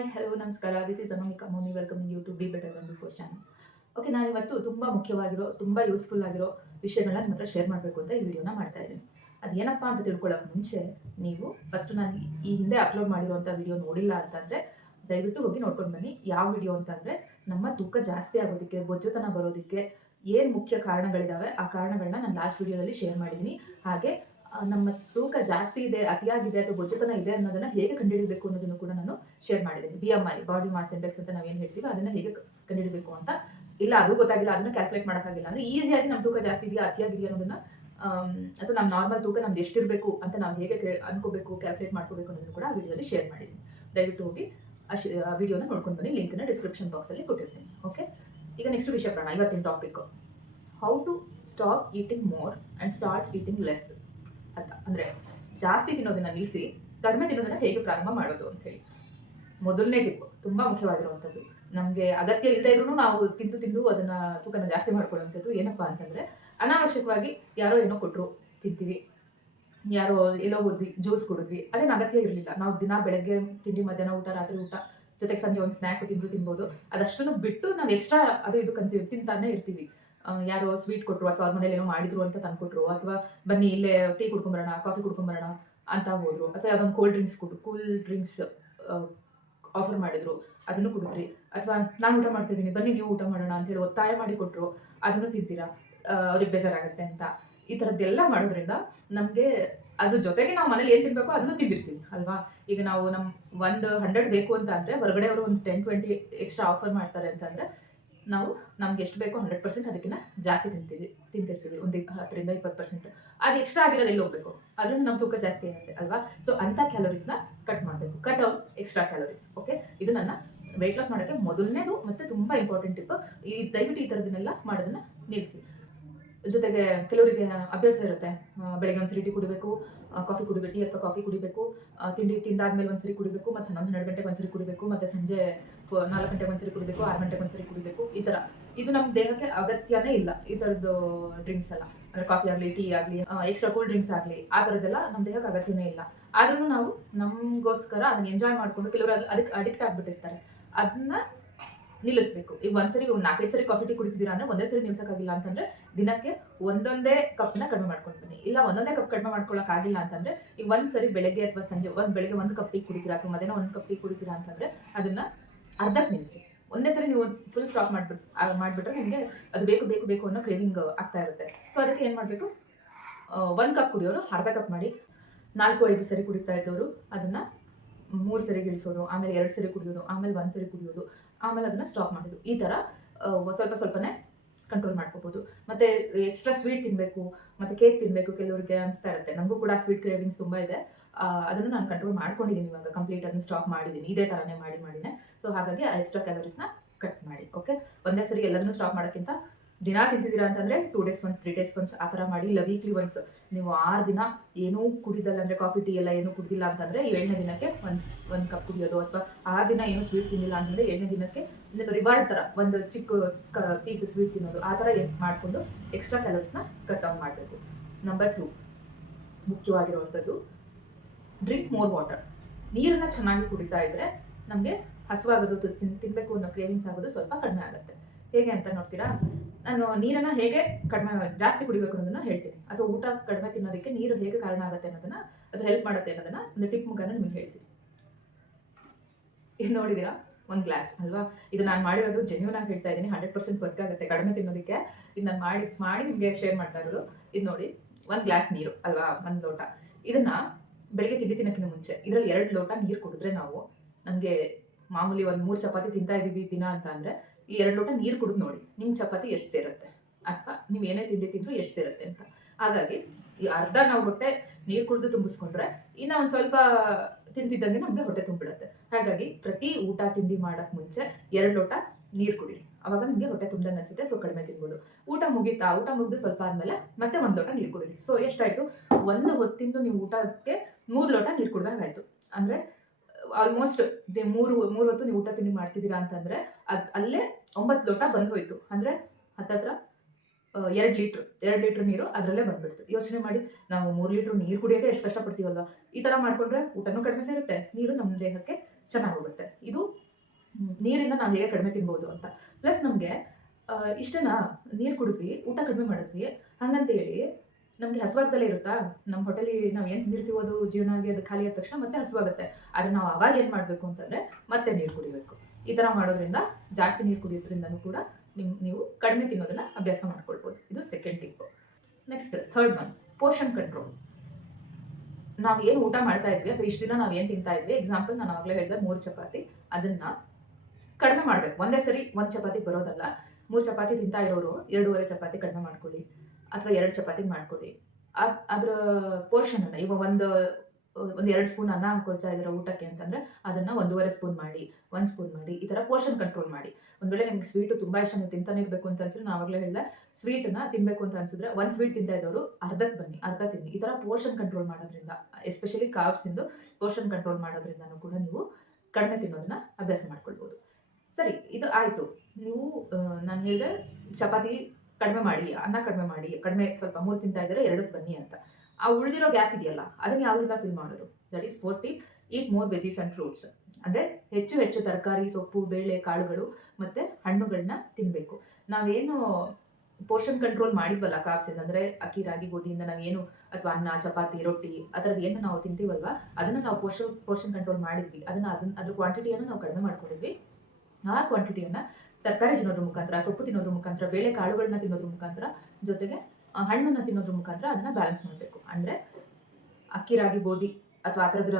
Hi hello ನಮಸ್ಕಾರ. This is Anamika Moni. Welcoming you to be better than before channel. Okay, ನಾನು ಇವತ್ತು ತುಂಬ ಮುಖ್ಯವಾಗಿರೋ, ತುಂಬ ಯೂಸ್ಫುಲ್ ಆಗಿರೋ ವಿಷಯಗಳನ್ನ ನಿಮ್ಮ ಹತ್ರ ಶೇರ್ ಮಾಡಬೇಕು ಅಂತ ಈ ವಿಡಿಯೋನ ಮಾಡ್ತಾ ಇದ್ದೀನಿ. ಅದೇನಪ್ಪ ಅಂತ ತಿಳ್ಕೊಳ್ಳೋಕೆ ಮುಂಚೆ ನೀವು ಫಸ್ಟ್ ನಾನು ಈ ಹಿಂದೆ ಅಪ್ಲೋಡ್ ಮಾಡಿರುವಂಥ ವಿಡಿಯೋ ನೋಡಿಲ್ಲ ಅಂತಂದರೆ ದಯವಿಟ್ಟು ಹೋಗಿ ನೋಡ್ಕೊಂಡು ಬನ್ನಿ. ಯಾವ ವಿಡಿಯೋ ಅಂತಂದರೆ ನಮ್ಮ ತೂಕ ಜಾಸ್ತಿ ಆಗೋದಕ್ಕೆ, ಬೊಜ್ಜುತನ ಬರೋದಕ್ಕೆ ಏನು ಮುಖ್ಯ ಕಾರಣಗಳಿದ್ದಾವೆ ಆ ಕಾರಣಗಳನ್ನ ನಾನು ಲಾಸ್ಟ್ ವಿಡಿಯೋದಲ್ಲಿ ಶೇರ್ ಮಾಡಿದ್ದೀನಿ. ಹಾಗೆ ನಮ್ಮ ತೂಕ ಜಾಸ್ತಿ ಇದೆ, ಅತಿಯಾಗಿದೆ ಅಥವಾ ಬೊಜ್ಜುತನ ಇದೆ ಅನ್ನೋದನ್ನ ಹೇಗೆ ಕಂಡುಹಿಡಬೇಕು ಅನ್ನೋದನ್ನು ಕೂಡ ನಾನು ಶೇರ್ ಮಾಡಿದ್ದೀನಿ. BMI, ಬಾಡಿ ಮಾಸ್ ಇಂಡೆಕ್ಸ್ ಅಂತ ನಾವೇನು ಹೇಳ್ತೀವಿ ಅದನ್ನ ಹೇಗೆ ಕಂಡುಹಿಡಬೇಕು ಅಂತ. ಇಲ್ಲ ಅದು ಗೊತ್ತಾಗಿಲ್ಲ, ಅದನ್ನ ಕ್ಯಾಲ್ಕುಲೇಟ್ ಮಾಡೋಕ್ಕಾಗಿಲ್ಲ ಅಂದ್ರೆ ಈಸಿಯಾಗಿ ನಮ್ಮ ತೂಕ ಜಾಸ್ತಿ ಇದೆಯಾ ಅತಿಯಾಗಿದೆಯಾ ಅನ್ನೋದನ್ನ ಅಥವಾ ನಮ್ಮ ನಾರ್ಮಲ್ ತೂಕ ನಮ್ದು ಎಷ್ಟಿರಬೇಕು ಅಂತ ನಾವು ಹೇಗೆ ಅನ್ಕೋಬೇಕು, ಕ್ಯಾಲ್ಕುಲೇಟ್ ಮಾಡ್ಕೋಬೇಕು ಅನ್ನೋದನ್ನು ಕೂಡ ಆ ವಿಡಿಯೋದಲ್ಲಿ ಶೇರ್ ಮಾಡಿದ್ದೀನಿ. ದಯವಿಟ್ಟು ಹೋಗಿ ಆ ವಿಡಿಯೋನ ನೋಡ್ಕೊಂಡು ಬನ್ನಿ. ಲಿಂಕ್ನ ಡಿಸ್ಕ್ರಿಪ್ಷನ್ ಬಾಕ್ಸಲ್ಲಿ ಕೊಟ್ಟಿರ್ತೀನಿ. ಓಕೆ, ಈಗ ನೆಕ್ಸ್ಟ್ ವಿಷಯ ಬರೋಣ. ಇವತ್ತಿನ topic how to stop eating more and start eating less ಅಂತ. ಅಂದರೆ ಜಾಸ್ತಿ ತಿನ್ನೋದನ್ನ ನಿಲ್ಲಿಸಿ ಕಡಿಮೆ ತಿನ್ನೋದನ್ನ ಹೇಗೆ ಪ್ರಾರಂಭ ಮಾಡೋದು ಅಂತ ಹೇಳಿ. ಮೊದಲನೇ ಟಿಪ್ ತುಂಬ ಮುಖ್ಯವಾಗಿರುವಂಥದ್ದು. ನಮಗೆ ಅಗತ್ಯ ಇಲ್ಲದೆ ಇದ್ರೂ ನಾವು ತಿಂದು ಅದನ್ನ ತೂಕನ ಜಾಸ್ತಿ ಮಾಡ್ಕೊಳ್ಳುವಂಥದ್ದು ಏನಪ್ಪಾ ಅಂತಂದ್ರೆ, ಅನಾವಶ್ಯಕವಾಗಿ ಯಾರೋ ಏನೋ ಕೊಟ್ಟರು ತಿಂತೀವಿ, ಯಾರೋ ಎಲ್ಲೋ ಹೋದ್ವಿ ಜ್ಯೂಸ್ ಕುಡಿದ್ವಿ, ಅದೇನು ಅಗತ್ಯ ಇರಲಿಲ್ಲ. ನಾವು ದಿನ ಬೆಳಗ್ಗೆ ತಿಂಡಿ, ಮಧ್ಯಾಹ್ನ ಊಟ, ರಾತ್ರಿ ಊಟ, ಜೊತೆಗೆ ಸಂಜೆ ಒಂದು ಸ್ನ್ಯಾಕ್ ತಿನ್ಬೋದು. ಅದಷ್ಟನ್ನು ಬಿಟ್ಟು ನಾವು ಎಕ್ಸ್ಟ್ರಾ ಅದು ಇದು ತಿಂತಾನೆ ಇರ್ತೀವಿ. ಯಾರೋ ಸ್ವೀಟ್ ಕೊಟ್ಟರು ಅಥವಾ ಅವ್ರ ಮನೇಲಿ ಏನೋ ಮಾಡಿದ್ರು ಅಂತ ತಂದ್ಕೊಟ್ರು, ಅಥವಾ ಬನ್ನಿ ಇಲ್ಲೇ ಟೀ ಕುಡ್ಕೊಂಬರೋಣ, ಕಾಫಿ ಕುಡ್ಕೊಂಬರೋಣ ಅಂತ ಹೋದ್ರು, ಅಥವಾ ಯಾವ್ದೊಂದು ಕೂಲ್ ಡ್ರಿಂಕ್ಸ್ ಆಫರ್ ಮಾಡಿದ್ರು, ಅದನ್ನು ಕುಡಿದ್ರಿ, ಅಥವಾ ನಾನು ಊಟ ಮಾಡ್ತಿದ್ದೀನಿ ಬನ್ನಿ ನೀವು ಊಟ ಮಾಡೋಣ ಅಂತ ಹೇಳಿ ಒತ್ತಾಯ ಮಾಡಿ ಕೊಟ್ಟರು, ಅದನ್ನು ತಿಂತೀರಾ, ಅವ್ರಿಗೆ ಬೇಜಾರಾಗುತ್ತೆ ಅಂತ. ಈ ಥರದ್ದೆಲ್ಲ ಮಾಡೋದ್ರಿಂದ ನಮಗೆ ಅದ್ರ ಜೊತೆಗೆ ನಾವು ಮನೇಲಿ ಏನು ತಿನ್ಬೇಕೋ ಅದನ್ನು ತಿಂದಿರ್ತೀವಿ ಅಲ್ವಾ. ಈಗ ನಾವು ಒಂದು 100 ಬೇಕು ಅಂತ ಅಂದರೆ ಹೊರಗಡೆ ಅವರು ಒಂದು 10-20 ಎಕ್ಸ್ಟ್ರಾ ಆಫರ್ ಮಾಡ್ತಾರೆ ಅಂತಂದರೆ ನಾವು ನಮ್ಗೆ ಎಷ್ಟು ಬೇಕೋ 100% ಅದಕ್ಕಿಂತ ಜಾಸ್ತಿ ತಿಂತಿರ್ತೀವಿ. ಒಂದು 10-20%. ಅದು ಎಕ್ಸ್ಟ್ರಾ ಆಗಿರೋದು ಎಲ್ಲಿ ಹೋಗ್ಬೇಕು, ಅದರಿಂದ ನಮ್ಮ ತೂಕ ಜಾಸ್ತಿ ಆಗುತ್ತೆ ಅಲ್ವಾ. ಸೊ ಅಂಥ ಕ್ಯಾಲೋರೀಸ್ನ ಕಟ್ ಮಾಡಬೇಕು. Cut out extra calories. Okay, ಇದು ನನ್ನ ವೆಯ್ಟ್ ಲಾಸ್ ಮಾಡೋಕ್ಕೆ ಮೊದಲನೇದು ಮತ್ತು ತುಂಬ ಇಂಪಾರ್ಟೆಂಟ್ ಟಿಪ್. ದಯವಿಟ್ಟು ಈ ಥರದನ್ನೆಲ್ಲ ಮಾಡೋದನ್ನ ನಿಲ್ಲಿಸಿ. ಜೊತೆಗೆ ಕೆಲವರಿಗೆ ಅಭ್ಯಾಸ ಇರುತ್ತೆ, ಬೆಳಗ್ಗೆ ಒಂದ್ಸರಿ ಟೀ ಕುಡಿಬೇಕು, ಕಾಫಿ ಕುಡಿಬೇಕು, ಟೀ ಅಥವಾ ಕಾಫಿ ಕುಡಿಬೇಕು, ತಿಂಡಿ ತಿಂದಾದ್ಮೇಲೆ ಒಂದ್ಸರಿ ಕುಡಿಬೇಕು, ಮತ್ತು 11-12 ಗಂಟೆಗೆ ಒಂದ್ಸರಿ ಕುಡಿಬೇಕು, ಮತ್ತು ಸಂಜೆ 4 ಗಂಟೆಗೆ ಒಂದ್ಸರಿ ಕುಡಿಬೇಕು, 6 ಗಂಟೆಗೆ ಒಂದ್ಸರಿ ಕುಡಿಬೇಕು. ಈ ಥರ ಇದು ನಮ್ಮ ದೇಹಕ್ಕೆ ಅಗತ್ಯನೇ ಇಲ್ಲ. ಈ ಥರದ್ದು ಡ್ರಿಂಕ್ಸ್ ಎಲ್ಲ, ಅಂದರೆ ಕಾಫಿ ಆಗಲಿ, ಟೀ ಆಗಲಿ, ಎಕ್ಸ್ಟ್ರಾ ಕೂಲ್ ಡ್ರಿಂಕ್ಸ್ ಆಗಲಿ, ಆ ಥರದ್ದೆಲ್ಲ ನಮ್ಮ ದೇಹಕ್ಕೆ ಅಗತ್ಯನೇ ಇಲ್ಲ. ಆದ್ರೂ ನಾವು ನಮಗೋಸ್ಕರ ಅದನ್ನ ಎಂಜಾಯ್ ಮಾಡಿಕೊಂಡು ಕೆಲವರು ಅದಕ್ಕೆ ಅಡಿಕ್ಟ್ ಆಗಿಬಿಟ್ಟಿರ್ತಾರೆ. ಅದನ್ನ ನಿಲ್ಲಿಸಬೇಕು. ಈಗ ಒಂದ್ಸರಿ 4-5 ಸರಿ ಕಾಫಿ ಟೀ ಕುಡಿತಿದ್ದೀರಾ ಅಂದ್ರೆ ಒಂದೇ ಸರಿ ನಿಲ್ಸಕ್ಕಾಗಿಲ್ಲ ಅಂತಂದ್ರೆ ದಿನಕ್ಕೆ ಒಂದೊಂದೇ ಕಪ್ನ ಕಡಿಮೆ ಮಾಡ್ಕೊಂಡು ಬನ್ನಿ. ಇಲ್ಲ ಒಂದೊಂದೇ ಕಪ್ ಕಡಿಮೆ ಮಾಡ್ಕೊಳಕ್ ಆಗಿಲ್ಲ ಅಂತಂದ್ರೆ ಈಗ ಒಂದ್ಸರಿ ಬೆಳಗ್ಗೆ ಅಥವಾ ಸಂಜೆ ಬೆಳಗ್ಗೆ 1 ಕಪ್ ಟೀ ಕುಡಿತೀರಾ ಅಥವಾ ಮಧ್ಯಾಹ್ನ 1 ಕಪ್ ಟೀ ಕುಡಿತೀರಾ ಅಂತಂದ್ರೆ ಅದನ್ನ ಅರ್ಧಕ್ಕೆ ನಿಲ್ಲಿಸಿ. ಒಂದೇ ಸರಿ ನೀವು ಫುಲ್ ಸ್ಟಾಪ್ ಮಾಡ್ಬಿಟ್ರೆ ನಿಮಗೆ ಅದು ಬೇಕು ಅನ್ನೋ ಕ್ರೇವಿಂಗ್ ಆಗ್ತಾ ಇರುತ್ತೆ. ಸೊ ಅದಕ್ಕೆ ಏನು ಮಾಡಬೇಕು, 1 ಕಪ್ ಕುಡಿಯೋರು ಅರ್ಧ ಕಪ್ ಮಾಡಿ, 4-5 ಸರಿ ಕುಡಿತಾ ಇದ್ದವರು ಅದನ್ನ 3 ಸರಿ ಇಳಿಸೋದು, ಆಮೇಲೆ 2 ಸರಿ ಕುಡಿಯೋದು, ಆಮೇಲೆ 1 ಸರಿ ಕುಡಿಯೋದು, ಆಮೇಲೆ ಅದನ್ನ ಸ್ಟಾಪ್ ಮಾಡೋದು. ಈ ಥರ ಸ್ವಲ್ಪನೇ ಕಂಟ್ರೋಲ್ ಮಾಡ್ಕೋಬೋದು. ಮತ್ತೆ ಎಕ್ಸ್ಟ್ರಾ ಸ್ವೀಟ್ ತಿನ್ನಬೇಕು, ಮತ್ತೆ ಕೇಕ್ ತಿನ್ನಬೇಕು ಕೆಲವರಿಗೆ ಅನಿಸ್ತಾ ಇರುತ್ತೆ. ನನಗೂ ಕೂಡ ಸ್ವೀಟ್ ಕ್ರೇವಿಂಗ್ಸ್ ತುಂಬ ಇದೆ. ಅದನ್ನು ನಾನು ಕಂಟ್ರೋಲ್ ಮಾಡ್ಕೊಂಡಿದ್ದೀನಿ. ಇವಾಗ ಕಂಪ್ಲೀಟ್ ಅದನ್ನ ಸ್ಟಾಪ್ ಮಾಡಿದ್ದೀನಿ. ಇದೇ ಥರನೇ ಮಾಡಿನೇ. ಸೊ ಹಾಗಾಗಿ ಆ ಎಕ್ಸ್ಟ್ರಾ ಕ್ಯಾಲೋರೀಸ್ನ ಕಟ್ ಮಾಡಿ. ಓಕೆ, ಒಂದೇ ಸರಿ ಎಲ್ಲದನ್ನು ಸ್ಟಾಪ್ ಮಾಡೋಕ್ಕಿಂತ ದಿನ ತಿಂತಿದ್ದೀರಾ ಅಂತಂದರೆ 2 ಡೇಸ್ ಒನ್ಸ್, 3 ಡೇಸ್ ಒನ್ಸ್ ಆ ಥರ ಮಾಡಿ. ಇಲ್ಲ ವೀಕ್ಲಿ ಒನ್ಸ್ ನೀವು 6 ದಿನ ಏನೂ ಕುಡಿದಲ್ಲ ಅಂದರೆ ಕಾಫಿ ಟೀ ಎಲ್ಲ ಏನೂ ಕುಡಿದಿಲ್ಲ ಅಂತಂದರೆ 7ನೇ ದಿನಕ್ಕೆ ಒಂದು ಕಪ್ ಕುಡಿಯೋದು, ಅಥವಾ 6 ದಿನ ಏನೂ ಸ್ವೀಟ್ ತಿನ್ನಿಲ್ಲ ಅಂತಂದರೆ 7ನೇ ದಿನಕ್ಕೆ ರಿವಾರ್ಡ್ ಥರ ಒಂದು ಚಿಕ್ಕ ಪೀಸ್ ಸ್ವೀಟ್ ತಿನ್ನೋದು, ಆ ಥರ ಮಾಡಿಕೊಂಡು ಎಕ್ಸ್ಟ್ರಾ ಕ್ಯಾಲೋರೀಸ್ನ ಕಟ್ ಡೌನ್ ಮಾಡಬೇಕು. ನಂಬರ್ 2 ಮುಖ್ಯವಾಗಿರುವಂಥದ್ದು, ಡ್ರಿಂಕ್ ಮೋರ್ ವಾಟರ್. ನೀರನ್ನು ಚೆನ್ನಾಗಿ ಕುಡಿತಾ ಇದ್ದರೆ ನಮಗೆ ಹಸುವಾಗೋದು, ತಿನ್ನಬೇಕು ಅನ್ನೋ ಕ್ರೇವಿಂಗ್ಸ್ ಆಗೋದು ಸ್ವಲ್ಪ ಕಡಿಮೆ ಆಗುತ್ತೆ. ಹೇಗೆ ಅಂತ ನೋಡ್ತೀರಾ? ನಾನು ನೀರನ್ನು ಹೇಗೆ ಜಾಸ್ತಿ ಕುಡಿಬೇಕು ಅನ್ನೋದನ್ನ ಹೇಳ್ತೀನಿ, ಅಥವಾ ಊಟ ಕಡಿಮೆ ತಿನ್ನೋದಕ್ಕೆ ನೀರು ಹೇಗೆ ಕಾರಣ ಆಗುತ್ತೆ ಅನ್ನೋದನ್ನ, ಅದು ಹೆಲ್ಪ್ ಮಾಡುತ್ತೆ ಅನ್ನೋದನ್ನ ಒಂದು ಟಿಪ್ ಮುಖಾನ ನಿಮಗೆ ಹೇಳ್ತೀನಿ. ಇದು ನೋಡಿದೀರಾ, 1 ಗ್ಲಾಸ್ ಅಲ್ವಾ? ಇದು ನಾನು ಮಾಡಿರೋದು ಜೆನ್ಯೂನ್ ಆಗಿ ಹೇಳ್ತಾ ಇದ್ದೀನಿ, 100% ವರ್ಕ್ ಆಗುತ್ತೆ ಕಡಿಮೆ ತಿನ್ನೋದಕ್ಕೆ. ಇದು ನಾನು ಮಾಡಿ ನಿಮಗೆ ಶೇರ್ ಮಾಡ್ತಾ ಇರೋದು. ಇದು ನೋಡಿ, 1 ಗ್ಲಾಸ್ ನೀರು ಅಲ್ವಾ, 1 ಲೋಟ. ಇದನ್ನ ಬೆಳಿಗ್ಗೆ ತಿಂಡಿ ತಿನ್ನೋಕ್ಕಿಂತ ಮುಂಚೆ ಇದರಲ್ಲಿ 2 ಲೋಟ ನೀರು ಕುಡಿದ್ರೆ ನಾವು, ನಮಗೆ ಮಾಮೂಲಿ ಒಂದು 3 ಚಪಾತಿ ತಿಂತಾ ಇದ್ದೀವಿ ದಿನ ಅಂತ ಅಂದರೆ ಈ 2 ಲೋಟ ನೀರು ಕುಡಿದು ನೋಡಿ ನಿಮ್ಮ ಚಪಾತಿ ಎಷ್ಟು ಸೇರುತ್ತೆ, ಅಥವಾ ನೀವು ಏನೇ ತಿಂಡಿ ತಿಂದರೂ ಎಷ್ಟು ಸೇರುತ್ತೆ ಅಂತ. ಹಾಗಾಗಿ ಈ ಅರ್ಧ ನಾವು ಹೊಟ್ಟೆ ನೀರು ಕುಡಿದು ತುಂಬಿಸ್ಕೊಂಡ್ರೆ ಇನ್ನು ಒಂದು ಸ್ವಲ್ಪ ತಿಂತಿದ್ದಂಗೆ ನಮಗೆ ಹೊಟ್ಟೆ ತುಂಬಿಡುತ್ತೆ. ಹಾಗಾಗಿ ಪ್ರತಿ ಊಟ ತಿಂಡಿ ಮಾಡೋಕ್ಕೆ ಮುಂಚೆ 2 ಲೋಟ ನೀರು ಕುಡೀರಿ. ಅವಾಗ ನಿಮಗೆ ಹೊಟ್ಟೆ ತುಂಬ್ದಂಗೆ ಅನಿಸುತ್ತೆ. ಸೊ ಕಡಿಮೆ ತಿನ್ಬೋದು. ಊಟ ಮುಗಿದು ಸ್ವಲ್ಪ ಆದಮೇಲೆ ಮತ್ತೆ 1 ಲೋಟ ನೀರು ಕುಡೀರಿ. ಸೊ ಎಷ್ಟಾಯಿತು, 1 ಹೊತ್ತಿಂದು ನೀವು ಊಟಕ್ಕೆ 3 ಲೋಟ ನೀರು ಕುಡ್ದಂಗೆ ಆಯಿತು. ಅಂದರೆ ಆಲ್ಮೋಸ್ಟ್ 3 ಹೊತ್ತು ನೀವು ಊಟ ತಿಂಡಿ ಮಾಡ್ತಿದ್ದೀರಾ ಅಂತಂದರೆ ಅಲ್ಲೇ 9 ಲೋಟ ಬಂದು ಹೋಯ್ತು. ಅಂದರೆ ಹತ್ತತ್ರ 2 ಲೀಟ್ರ್ ನೀರು ಅದರಲ್ಲೇ ಬಂದ್ಬಿಡ್ತು. ಯೋಚನೆ ಮಾಡಿ, ನಾವು 3 ಲೀಟ್ರ್ ನೀರು ಕುಡಿಯೋಕೆ ಎಷ್ಟು ಕಷ್ಟಪಡ್ತೀವಲ್ವ. ಈ ಥರ ಮಾಡ್ಕೊಂಡ್ರೆ ಊಟನೂ ಕಡಿಮೆ ಸೇರುತ್ತೆ, ನೀರು ನಮ್ಮ ದೇಹಕ್ಕೆ ಚೆನ್ನಾಗಿ ಹೋಗುತ್ತೆ. ಇದು ನೀರಿಂದ ನಾವು ಹೇಗೆ ಕಡಿಮೆ ತಿನ್ಬೋದು ಅಂತ. ಪ್ಲಸ್ ನಮಗೆ ಇಷ್ಟೇನಾ, ನೀರು ಕುಡಿದ್ವಿ, ಊಟ ಕಡಿಮೆ ಮಾಡಿದ್ವಿ ಹಾಗಂತೇಳಿ ನಮಗೆ ಹಸುವಾಗ್ದಲೇ ಇರುತ್ತಾ? ನಮ್ಮ ಹೋಟೆಲಿಗೆ ನಾವು ಏನು ತಿಂದಿರ್ತೀವೋ ಅದು ಜೀರ್ಣ ಆಗಿ ಅದು ಖಾಲಿ ಆದ ತಕ್ಷಣ ಮತ್ತೆ ಹಸುವಾಗುತ್ತೆ. ಆದರೆ ನಾವು ಅವಾಗ ಏನು ಮಾಡಬೇಕು ಅಂತಂದರೆ ಮತ್ತೆ ನೀರು ಕುಡಿಬೇಕು. ಈ ಥರ ಮಾಡೋದ್ರಿಂದ, ಜಾಸ್ತಿ ನೀರು ಕುಡಿಯೋದ್ರಿಂದನೂ ಕೂಡ ನೀವು ಕಡಿಮೆ ತಿನ್ನೋದನ್ನು ಅಭ್ಯಾಸ ಮಾಡ್ಕೊಳ್ಬೋದು. ಇದು second Tipu. Next third one, portion control. ನಾವು ಏನು ಊಟ ಮಾಡ್ತಾ ಇದ್ವಿ ಅಥವಾ ಇಷ್ಟು ದಿನ ನಾವು ಏನು ತಿಂತಾ ಇದ್ವಿ, ಎಕ್ಸಾಂಪಲ್ ನಾನು ಆವಾಗಲೇ ಹೇಳಿದೆ 3 ಚಪಾತಿ, ಅದನ್ನು ಕಡಿಮೆ ಮಾಡಬೇಕು. ಒಂದೇ ಸರಿ 1 ಚಪಾತಿ ಬರೋದಲ್ಲ. 3 ಚಪಾತಿ ತಿಂತಾ ಇರೋರು 2.5 ಚಪಾತಿ ಕಡಿಮೆ ಮಾಡ್ಕೊಳ್ಳಿ, ಅಥವಾ 2 ಚಪಾತಿ ಮಾಡ್ಕೊಳ್ಳಿ. ಅದರ ಪೋರ್ಷನನ್ನು, ಈಗ ಒಂದು 2 ಸ್ಪೂನ್ ಅನ್ನ ಹಾಕೊಳ್ತಾ ಇದ್ದೀರಾ ಊಟಕ್ಕೆ ಅಂತಂದರೆ ಅದನ್ನು 1.5 ಸ್ಪೂನ್ ಮಾಡಿ, 1 ಸ್ಪೂನ್ ಮಾಡಿ, ಈ ಥರ ಪೋರ್ಷನ್ ಕಂಟ್ರೋಲ್ ಮಾಡಿ. ಒಂದು ವೇಳೆ ನಿಮ್ಗೆ ಸ್ವೀಟು ತುಂಬ ಇಷ್ಟ, ನೀವು ತಿಂತಾನೆ ಇರಬೇಕು ಅಂತ ಅನ್ಸಿದ್ರೆ, ನಾನು ಆವಾಗಲೇ ಹೇಳಿದೆ, ಸ್ವೀಟನ್ನ ತಿನ್ನಬೇಕು ಅಂತ ಅನ್ಸಿದ್ರೆ 1 ಸ್ವೀಟ್ ತಿಂತಾ ಇದ್ದವರು ಅರ್ಧಕ್ಕೆ ಬನ್ನಿ, ಅರ್ಧ ತಿನ್ನಿ. ಈ ಥರ ಪೋರ್ಷನ್ ಕಂಟ್ರೋಲ್ ಮಾಡೋದ್ರಿಂದ, ಎಸ್ಪೆಷಲಿ ಕಾರ್ಬ್ಸಿಂದು ಪೋರ್ಷನ್ ಕಂಟ್ರೋಲ್ ಮಾಡೋದ್ರಿಂದನೂ ಕೂಡ ನೀವು ಕಡಿಮೆ ತಿನ್ನೋದನ್ನ ಅಭ್ಯಾಸ ಮಾಡ್ಕೊಳ್ಬೋದು. ಸರಿ, ಇದು ಆಯಿತು. ನೀವು ನಾನು ಹೇಳಿದೆ ಚಪಾತಿ ಕಡಿಮೆ ಮಾಡಿ, ಅನ್ನ ಕಡಿಮೆ ಮಾಡಿ, ಕಡಿಮೆ ಸ್ವಲ್ಪ 3 ತಿಂತಾ ಇದ್ದರೆ 2ಕ್ಕೆ ಬನ್ನಿ ಅಂತ. ಆ ಉಳಿದಿರೋ ಗ್ಯಾಪ್ ಇದೆಯಲ್ಲ, ಅದನ್ನು ಯಾವ್ದ್ರಿಂದ ಫಿಲ್ ಮಾಡೋದು? That is 4 tip. Eat more veggies and fruits. ಅಂದರೆ ಹೆಚ್ಚು ತರಕಾರಿ, ಸೊಪ್ಪು, ಬೇಳೆ, ಕಾಳುಗಳು ಮತ್ತು ಹಣ್ಣುಗಳನ್ನ ತಿನ್ನಬೇಕು. ನಾವೇನು ಪೋರ್ಷನ್ ಕಂಟ್ರೋಲ್ ಮಾಡಿದ್ವಲ್ಲ ಕಾರ್ಬ್ಸಿಂದ, ಅಂದರೆ ಅಕ್ಕಿ, ರಾಗಿ, ಗೋಧಿಯಿಂದ ನಾವೇನು, ಅಥವಾ ಅನ್ನ, ಚಪಾತಿ, ರೊಟ್ಟಿ ಆ ಥರದ್ದು ಏನು ನಾವು ತಿಂತೀವಲ್ವ, ಅದನ್ನು ನಾವು ಪೋರ್ಷನ್ ಕಂಟ್ರೋಲ್ ಮಾಡಿದ್ವಿ. ಅದ್ರ ಕ್ವಾಂಟಿಟಿಯನ್ನು ನಾವು ಕಡಿಮೆ ಮಾಡ್ಕೊಂಡಿದ್ವಿ. ಆ ಕ್ವಾಂಟಿಟಿಯನ್ನು ತರಕಾರಿ ತಿನ್ನೋದ್ರ ಮುಖಾಂತರ, ಸೊಪ್ಪು ತಿನ್ನೋದ್ರ ಮುಖಾಂತರ, ಬೇಳೆ ಕಾಳುಗಳನ್ನ ತಿನ್ನೋದ್ರ ಮುಖಾಂತರ, ಜೊತೆಗೆ ಹಣ್ಣನ್ನು ತಿನ್ನೋದ್ರ ಮುಖಾಂತರ ಅದನ್ನು ಬ್ಯಾಲೆನ್ಸ್ ಮಾಡಬೇಕು. ಅಂದರೆ ಅಕ್ಕಿ, ರಾಗಿ, ಗೋಧಿ ಅಥವಾ ಆ ಥರದ್ರ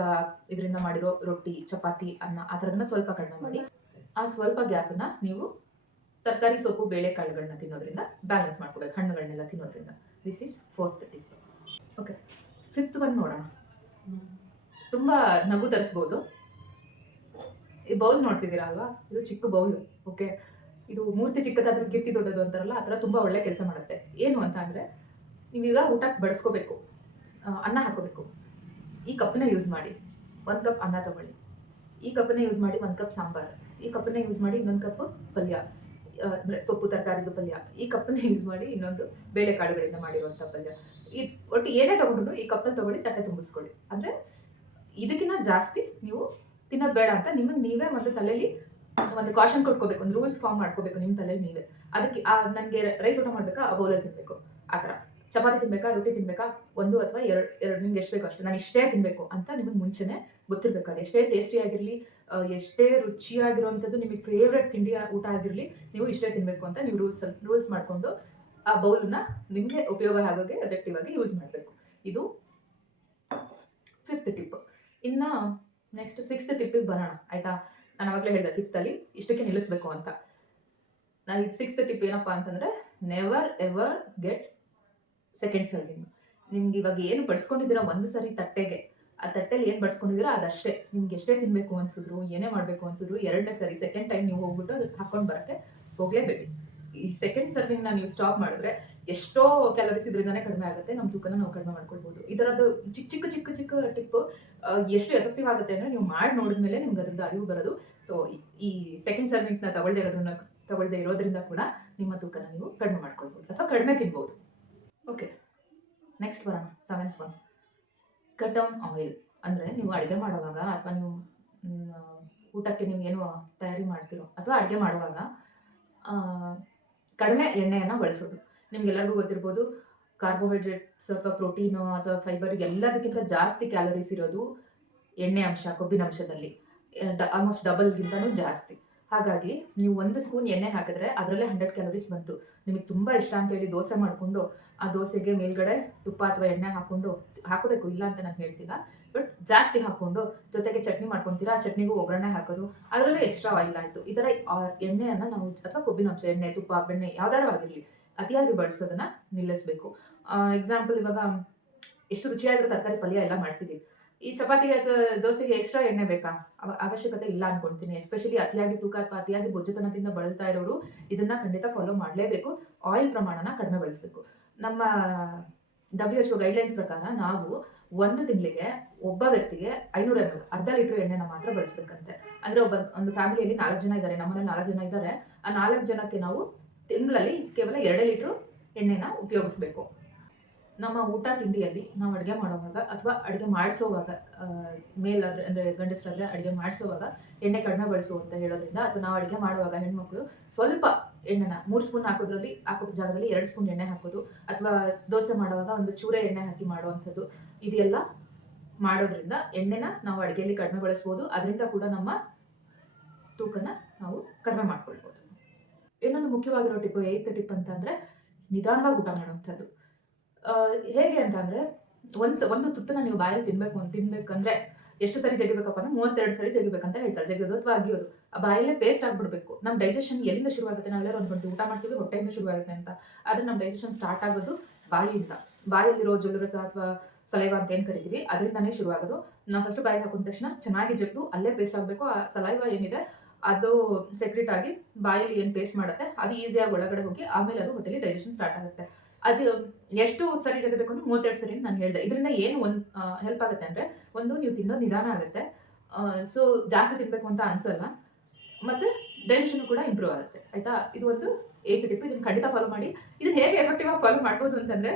ಇದರಿಂದ ಮಾಡಿರೋ ರೊಟ್ಟಿ, ಚಪಾತಿ, ಅನ್ನ ಆ ಥರದನ್ನ ಸ್ವಲ್ಪ ಕಡಿಮೆ ಮಾಡಿ, ಆ ಸ್ವಲ್ಪ ಗ್ಯಾಪನ್ನು ನೀವು ತರಕಾರಿ, ಸೊಪ್ಪು, ಬೇಳೆ ಕಾಳುಗಳನ್ನ ತಿನ್ನೋದ್ರಿಂದ ಬ್ಯಾಲೆನ್ಸ್ ಮಾಡ್ಕೋಬೇಕು, ಹಣ್ಣುಗಳನ್ನೆಲ್ಲ ತಿನ್ನೋದ್ರಿಂದ. This is 4th tip. Okay, 5th one ನೋಡೋಣ. ತುಂಬ ನಗು ತರಿಸ್ಬೋದು. ಈ ಬೌಲ್ ನೋಡ್ತಿದ್ದೀರಾ ಅಲ್ವಾ, ಇದು ಚಿಕ್ಕ ಬೌಲ್. ಓಕೆ, ಇದು ಮೂರ್ತಿ ಚಿಕ್ಕದಾದ್ರೂ ಕೀರ್ತಿ ದೊಡ್ಡದು ಅಂತಾರಲ್ಲ, ಆ ಥರ ತುಂಬ ಒಳ್ಳೆ ಕೆಲಸ ಮಾಡುತ್ತೆ. ಏನು ಅಂತ ಅಂದರೆ, ನೀವೀಗ ಊಟಕ್ಕೆ ಬಡಿಸ್ಕೋಬೇಕು, ಅನ್ನ ಹಾಕೋಬೇಕು. ಈ ಕಪ್ಪನ್ನ ಯೂಸ್ ಮಾಡಿ 1 ಕಪ್ ಅನ್ನ ತಗೊಳ್ಳಿ. ಈ ಕಪ್ಪನ್ನ ಯೂಸ್ ಮಾಡಿ 1 ಕಪ್ ಸಾಂಬಾರು. ಈ ಕಪ್ಪನ್ನ ಯೂಸ್ ಮಾಡಿ ಇನ್ನೊಂದು ಕಪ್ ಪಲ್ಯ, ಅಂದರೆ ಸೊಪ್ಪು ತರಕಾರಿದು ಪಲ್ಯ. ಈ ಕಪ್ಪನ್ನ ಯೂಸ್ ಮಾಡಿ ಇನ್ನೊಂದು ಬೇಳೆ ಕಾಳುಗಳಿಂದ ಮಾಡಿರುವಂಥ ಪಲ್ಯ. ಈ ಒಟ್ಟು ಏನೇ ತೊಗೊಂಡ್ರು ಈ ಕಪ್ಪನ್ನು ತೊಗೊಳ್ಳಿ, ತಟ್ಟೆ ತುಂಬಿಸ್ಕೊಳ್ಳಿ. ಅಂದರೆ ಇದಕ್ಕಿಂತ ಜಾಸ್ತಿ ನೀವು ತಿನ್ನೋದು ಬೇಡ ಅಂತ ನಿಮಗೆ ನೀವೇ ಒಂದು ತಲೆಯಲ್ಲಿ ಒಂದು ಕಾಷನ್ ಕೊಟ್ಕೋಬೇಕು, ಒಂದು ರೂಲ್ಸ್ ಫಾರ್ಮ್ ಮಾಡ್ಕೋಬೇಕು ನಿಮ್ಮ ತಲೆಯಲ್ಲಿ ನೀವೇ. ಅದಕ್ಕೆ ನನಗೆ ರೈಸ್ ಊಟ ಮಾಡಬೇಕಾ, ಆ ಬೌಲಲ್ಲಿ ತಿನ್ನಬೇಕು. ಆ ಥರ ಚಪಾತಿ ತಿನ್ನಬೇಕಾ, ರೊಟ್ಟಿ ತಿನ್ನಬೇಕಾ, 1 ಅಥವಾ 2 ನಿಮ್ಗೆ ಎಷ್ಟು ಬೇಕೋ ಅಷ್ಟು, ನಾನು ಇಷ್ಟೇ ತಿನ್ನಬೇಕು ಅಂತ ನಿಮಗೆ ಮುಂಚೆನೇ ಗೊತ್ತಿರಬೇಕು. ಅದು ಎಷ್ಟೇ ಟೇಸ್ಟಿ ಆಗಿರಲಿ, ಎಷ್ಟೇ ರುಚಿಯಾಗಿರುವಂಥದ್ದು ನಿಮಗೆ ಫೇವ್ರೆಟ್ ತಿಂಡಿ ಊಟ ಆಗಿರಲಿ, ನೀವು ಇಷ್ಟೇ ತಿನ್ನಬೇಕು ಅಂತ ನೀವು ರೂಲ್ಸ್ ಮಾಡಿಕೊಂಡು ಆ ಬೌಲನ್ನ ನಿಮಗೆ ಉಪಯೋಗ ಆಗೋಗೆ ಎಫೆಕ್ಟಿವ್ ಆಗಿ ಯೂಸ್ ಮಾಡಬೇಕು. ಇದು 5th ಟಿಪ್. ಇನ್ನು ನೆಕ್ಸ್ಟ್ 6th ಟಿಪ್ಪಿಗೆ ಬರೋಣ, ಆಯಿತಾ? ನಾನು ಆವಾಗಲೇ ಹೇಳಿದೆ 5th ಅಲ್ಲಿ ಇಷ್ಟಕ್ಕೆ ನಿಲ್ಲಿಸಬೇಕು ಅಂತ. ನಾನು ಇದು 6th ಟಿಪ್ ಏನಪ್ಪ ಅಂತಂದರೆ, never ever get second serving. ನಿಮ್ಗೆ ಇವಾಗ ಏನು ಬಡಿಸ್ಕೊಂಡಿದ್ದೀರಾ ಒಂದು ಸರಿ ತಟ್ಟೆಗೆ, ಆ ತಟ್ಟೆಲಿ ಏನು ಬಡಿಸ್ಕೊಂಡಿದ್ದೀರಾ ಅದಷ್ಟೇ. ನಿಮ್ಗೆ ಎಷ್ಟೇ ತಿನ್ನಬೇಕು ಅನಿಸಿದ್ರು, ಏನೇ ಮಾಡಬೇಕು ಅನಿಸಿದ್ರು, 2ನೇ ಸರಿ ಸೆಕೆಂಡ್ ಟೈಮ್ ನೀವು ಹೋಗ್ಬಿಟ್ಟು ಅದಕ್ಕೆ ಹಾಕೊಂಡು ಬರೋಕ್ಕೆ ಹೋಗಲೇಬೇಡಿ. ಈ ಸೆಕೆಂಡ್ ಸರ್ವಿಂಗ್ನ ನೀವು ಸ್ಟಾಪ್ ಮಾಡಿದ್ರೆ ಎಷ್ಟೋ ಕ್ಯಾಲರೀಸ್ ಇದರಿಂದನೇ ಕಡಿಮೆ ಆಗುತ್ತೆ, ನಮ್ಮ ತೂಕನ ನಾವು ಕಡಿಮೆ ಮಾಡ್ಕೊಳ್ಬೋದು. ಈ ಥರದ್ದು ಚಿಕ್ಕ ಟಿಪ್ ಎಷ್ಟು ಎಫೆಕ್ಟಿವ್ ಆಗುತ್ತೆ ಅಂದರೆ, ನೀವು ಮಾಡಿ ನೋಡಿದ್ಮೇಲೆ ನಿಮ್ಗೆ ಅದ್ರದ್ದು ಅರಿವು ಬರೋದು. ಸೊ ಈ ಸೆಕೆಂಡ್ ಸರ್ವಿಂಗ್ಸ್ನ ತಗೊಳ್ಳದೆ ಇರೋದ್ರಿಂದ ಕೂಡ ನಿಮ್ಮ ತೂಕನ ನೀವು ಕಡಿಮೆ ಮಾಡ್ಕೊಳ್ಬೋದು ಅಥವಾ ಕಡಿಮೆ ತಿನ್ಬೋದು. ಓಕೆ, ನೆಕ್ಸ್ಟ್ ಬರೋಣ 7th one, cut down oil. ಅಂದರೆ ನೀವು ಅಡುಗೆ ಮಾಡುವಾಗ ಅಥವಾ ನೀವು ಊಟಕ್ಕೆ ನೀವು ಏನು ತಯಾರಿ ಮಾಡ್ತೀರೋ ಅಥವಾ ಅಡುಗೆ ಮಾಡುವಾಗ ಕಡಿಮೆ ಎಣ್ಣೆಯನ್ನು ಬಳಸೋದು. ನಿಮ್ಗೆಲ್ಲರಿಗೂ ಗೊತ್ತಿರ್ಬೋದು, ಕಾರ್ಬೋಹೈಡ್ರೇಟ್ಸ್ ಅಥವಾ ಪ್ರೋಟೀನು ಅಥವಾ ಫೈಬರ್ ಎಲ್ಲದಕ್ಕಿಂತ ಜಾಸ್ತಿ ಕ್ಯಾಲರೀಸ್ ಇರೋದು ಎಣ್ಣೆ ಅಂಶ, ಕೊಬ್ಬಿನ ಅಂಶದಲ್ಲಿ ಆಲ್ಮೋಸ್ಟ್ ಡಬಲ್ಗಿಂತನೂ ಜಾಸ್ತಿ. ಹಾಗಾಗಿ ನೀವು 1 ಸ್ಪೂನ್ ಎಣ್ಣೆ ಹಾಕಿದ್ರೆ ಅದರಲ್ಲೇ 100 ಕ್ಯಾಲರೀಸ್ ಬಂತು. ನಿಮಗೆ ತುಂಬ ಇಷ್ಟ ಅಂತೇಳಿ ದೋಸೆ ಮಾಡಿಕೊಂಡು ಆ ದೋಸೆಗೆ ಮೇಲ್ಗಡೆ ತುಪ್ಪ ಅಥವಾ ಎಣ್ಣೆ ಹಾಕೋಬೇಕು, ಇಲ್ಲ ಅಂತ ನಾನು ಹೇಳ್ತಿಲ್ಲ, ಬಟ್ ಜಾಸ್ತಿ ಹಾಕ್ಕೊಂಡು ಜೊತೆಗೆ ಚಟ್ನಿ ಮಾಡ್ಕೊತೀರಾ, ಆ ಚಟ್ನಿಗೂ ಒಗ್ಗರಣೆ ಹಾಕೋದು, ಅದರಲ್ಲೇ ಎಕ್ಸ್ಟ್ರಾ ಆಯಿಲ್ ಆಯಿತು. ಈ ಥರ ಎಣ್ಣೆಯನ್ನು ನಾವು, ಅಥವಾ ಕೊಬ್ಬಿನ ಅಂಶ, ಎಣ್ಣೆ, ತುಪ್ಪ, ಬೆಣ್ಣೆ ಯಾವ್ದಾರು ಆಗಿರಲಿ, ಅತಿಯಾಗಿ ಬಳಸೋದನ್ನು ನಿಲ್ಲಿಸಬೇಕು. ಎಕ್ಸಾಂಪಲ್, ಇವಾಗ ಎಷ್ಟು ರುಚಿಯಾಗಿರೋ ತರಕಾರಿ ಪಲ್ಯ ಎಲ್ಲ ಮಾಡ್ತೀವಿ, ಈ ಚಪಾತಿಗೆ ಅಥವಾ ದೋಸೆಗೆ ಎಕ್ಸ್ಟ್ರಾ ಎಣ್ಣೆ ಬೇಕಾ? ಅವಶ್ಯಕತೆ ಇಲ್ಲ ಅನ್ಕೊಳ್ತೀನಿ. ಎಸ್ಪೆಷಲಿ ಅತಿಯಾಗಿ ತೂಕ ಅಥವಾ ಅತಿಯಾಗಿ ಬೊಜ್ಜುತನದಿಂದ ಬಳಲ್ತಾ ಇರೋರು ಇದನ್ನ ಖಂಡಿತ ಫಾಲೋ ಮಾಡಲೇಬೇಕು. ಆಯಿಲ್ ಪ್ರಮಾಣನ ಕಡಿಮೆ ಬಳಸಬೇಕು. ನಮ್ಮ WHO ಗೈಡ್ಲೈನ್ಸ್ ಪ್ರಕಾರ ನಾವು 1 ತಿಂಗಳಿಗೆ ಒಬ್ಬ ವ್ಯಕ್ತಿಗೆ 500 ml, ಅರ್ಧ ಲೀಟರ್ ಎಣ್ಣೆನ ಮಾತ್ರ ಬಳಸಬೇಕಂತೆ. ಅಂದರೆ ಒಂದು ಫ್ಯಾಮಿಲಿಯಲ್ಲಿ 4 ಜನ ಇದ್ದಾರೆ, ನಮ್ಮನೇಲಿ 4 ಜನ ಇದ್ದಾರೆ, ಆ 4 ಜನಕ್ಕೆ ನಾವು ತಿಂಗಳಲ್ಲಿ ಕೇವಲ 2 ಲೀಟ್ರು ಎಣ್ಣೆನ ಉಪಯೋಗಿಸ್ಬೇಕು. ನಮ್ಮ ಊಟ ತಿಂಡಿಯಲ್ಲಿ ನಾವು ಅಡುಗೆ ಮಾಡುವಾಗ ಅಥವಾ ಅಡುಗೆ ಮಾಡಿಸೋವಾಗ ಮೇಲಾದರೆ ಅಂದರೆ ಗಂಡಸರಾದರೆ ಅಡುಗೆ ಮಾಡಿಸೋವಾಗ ಎಣ್ಣೆ ಕಡಿಮೆ ಬಳಸು ಅಂತ ಹೇಳೋದ್ರಿಂದ, ಅಥವಾ ನಾವು ಅಡುಗೆ ಮಾಡುವಾಗ ಹೆಣ್ಮಕ್ಳು ಸ್ವಲ್ಪ ಎಣ್ಣೆನ 3 ಸ್ಪೂನ್ ಹಾಕೋದ್ರಲ್ಲಿ ಹಾಕೋ ಜಾಗದಲ್ಲಿ 2 ಸ್ಪೂನ್ ಎಣ್ಣೆ ಹಾಕೋದು, ಅಥವಾ ದೋಸೆ ಮಾಡುವಾಗ ಒಂದು ಚೂರೇ ಎಣ್ಣೆ ಹಾಕಿ ಮಾಡುವಂಥದ್ದು, ಇದೆಲ್ಲ ಮಾಡೋದ್ರಿಂದ ಎಣ್ಣೆನ ನಾವು ಅಡುಗೆಯಲ್ಲಿ ಕಡಿಮೆ ಬಳಸ್ಬೋದು. ಅದರಿಂದ ಕೂಡ ನಮ್ಮ ತೂಕನ ನಾವು ಕಡಿಮೆ ಮಾಡ್ಕೊಳ್ಬೋದು. ಇನ್ನೊಂದು ಮುಖ್ಯವಾಗಿರೋ ಟಿಪ್, 8th ಟಿಪ್ ಅಂತ ಅಂದರೆ ನಿಧಾನವಾಗಿ ಊಟ ಮಾಡುವಂಥದ್ದು. ಹೇಗೆ ಅಂತ ಅಂದರೆ, ಒಂದು ತುತ್ತನ್ನ ನೀವು ಬಾಯಲ್ಲಿ ತಿನ್ಬೇಕಂದ್ರೆ ಎಷ್ಟು ಸರಿ ಜಗಿಬೇಕಪ್ಪ ಅಂದ್ರೆ 32 ಸರಿ ಜಗಿಬೇಕಂತ ಹೇಳ್ತಾರೆ. ಜಗಿಯೋದು ಅಥವಾ ಅಗಿಯೋದು, ಆ ಬಾಯಲ್ಲೇ ಪೇಸ್ಟ್ ಆಗ್ಬಿಡ್ಬೇಕು. ನಮ್ಮ ಡೈಜೆಷನ್ ಎಲ್ಲಿಂದ ಶುರುವಾಗುತ್ತೆ? ನಾವೆಲ್ಲರೂ ಅನ್ಕೊಂತೀವಿ ಊಟ ಮಾಡ್ತೀವಿ ಹೊಟ್ಟೆಯಿಂದ ಶುರುವಾಗುತ್ತೆ ಅಂತ. ಆದರೆ ನಮ್ಮ ಡೈಜೆಷನ್ ಸ್ಟಾರ್ಟ್ ಆಗೋದು ಬಾಯಿಯಿಂದ. ಬಾಯಲ್ಲಿರೋ ಜೊಲ್ಲರಸ ಅಥವಾ ಸಲೈವ ಅಂತ ಏನು ಕರಿತೀವಿ, ಅದರಿಂದಾನೇ ಶುರುವಾಗೋದು. ನಾವು ಫಸ್ಟ್ ಬಾಯಿಗೆ ಹಾಕಿದ ತಕ್ಷಣ ಚೆನ್ನಾಗಿ ಜಗ್ದು ಅಲ್ಲೇ ಪೇಸ್ಟ್ ಆಗಬೇಕು. ಆ ಸಲೈವ ಏನಿದೆ ಅದು ಸೆಕ್ರೆಟ್ ಆಗಿ ಬಾಯಲ್ಲಿ ಏನು ಪೇಸ್ಟ್ ಮಾಡುತ್ತೆ ಅದು ಈಸಿಯಾಗಿ ಒಳಗಡೆ ಹೋಗಿ ಆಮೇಲೆ ಅದು ಹೊಟ್ಟೆಲಿ ಡೈಜೆಷನ್ ಸ್ಟಾರ್ಟ್ ಆಗುತ್ತೆ. ಅದು ಎಷ್ಟು ಸರಿ ಜಗಬೇಕು ಅಂದ್ರೆ 32 ಸರಿ ನಾನು ಹೇಳಿದೆ. ಇದರಿಂದ ಏನು ಹೆಲ್ಪ್ ಆಗುತ್ತೆ ಅಂದರೆ, ಒಂದು ನೀವು ತಿನ್ನೋದು ನಿಧಾನ ಆಗುತ್ತೆ, ಸೊ ಜಾಸ್ತಿ ತಿನ್ನಬೇಕು ಅಂತ ಅನ್ಸಲ್ಲ, ಮತ್ತು ಡೈಜೆಷನ್ ಕೂಡ ಇಂಪ್ರೂವ್ ಆಗುತ್ತೆ. ಆಯಿತಾ? ಇದು ಒಂದು 8th ಟಿಪ್. ಇದನ್ನು ಖಂಡಿತ ಫಾಲೋ ಮಾಡಿ. ಇದನ್ನು ಹೇಗೆ ಎಫೆಕ್ಟಿವ್ ಆಗಿ ಫಾಲೋ ಮಾಡ್ಬೋದು ಅಂತಂದರೆ,